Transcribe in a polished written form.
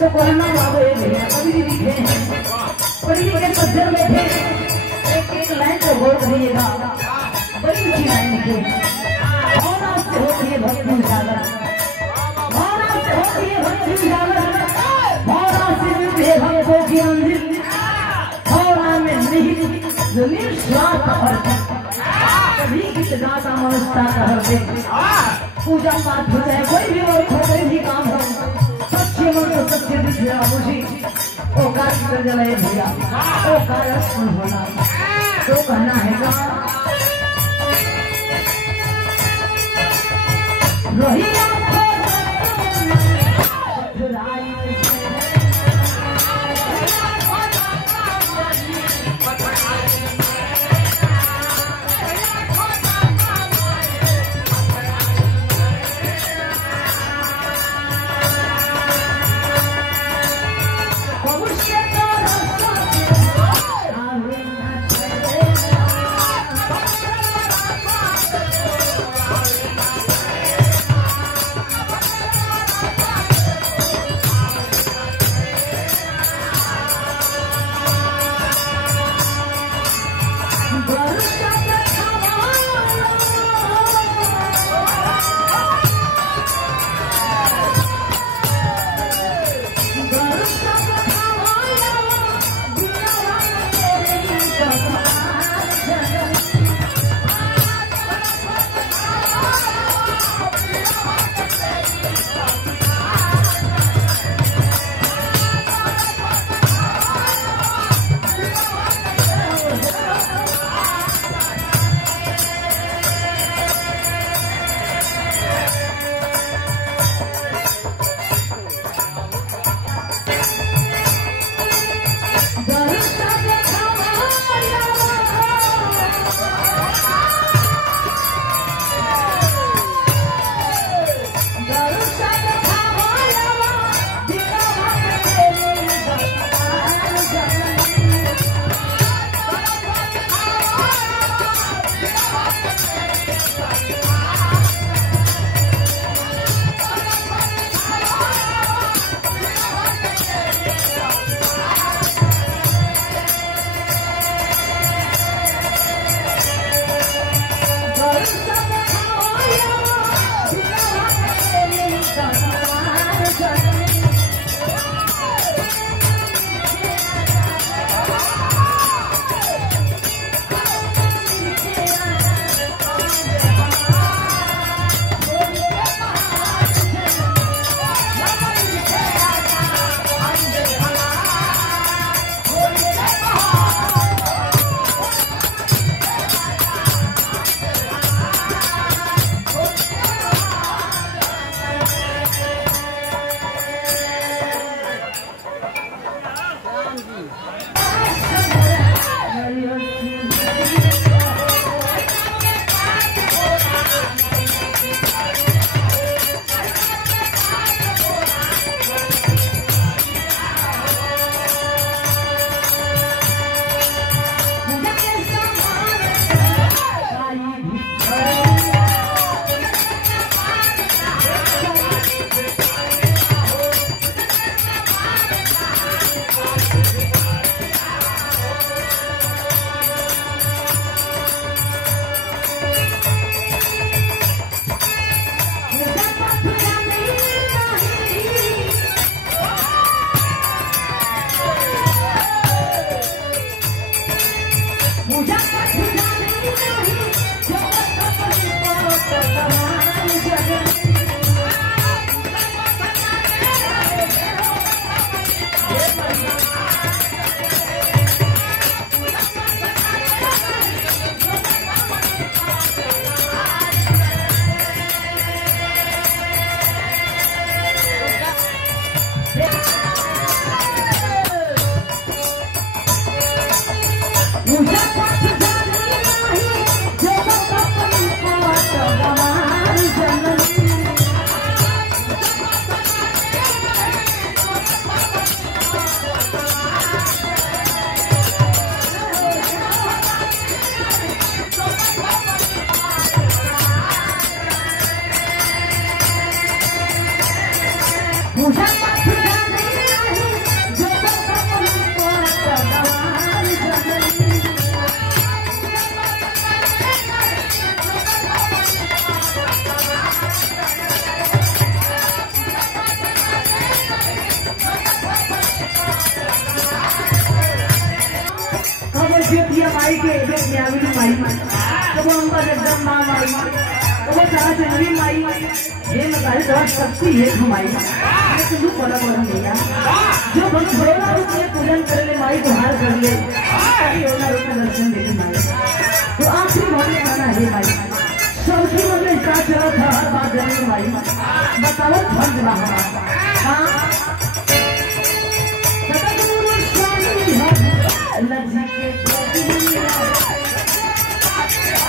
तो कोरोना बाबू कभी भी दिखे बड़ी बड़े पत्थर में थे एक लाइन को गौर करिएगा बड़ी ऊंची लाइन थी भावना से होती है भक्ति उजागर भावना से होती है भक्ति उजागर भावना से मिलती है भक्तों की मंजिल भावना में नहीं जमीन स्वार्थ अर्थ कभी कितना का मनुष्यता का हृदय पूजा पाठ हो जाए कोई भी और कोई भी काम हो सच्चे मन को सच्चे दिखा मुझे ओ कार्य कर जलाए भैया ओ कार्य होना तो कहना है का रोहिया माई के माई तो वो उनका एकदम माँ माई तो वो चारा चंगी माई ये बताए तो शक्ति है माई तो बड़ा बड़ा भैया जो भक्त बड़ा उसके पूजन कर ले माई को हार कर ले दर्शन दे माई तो आखिरी भोले खाना है माई सबसे पहले साथ चला था हर बात जाने माई बताओ फर्ज रहा हाँ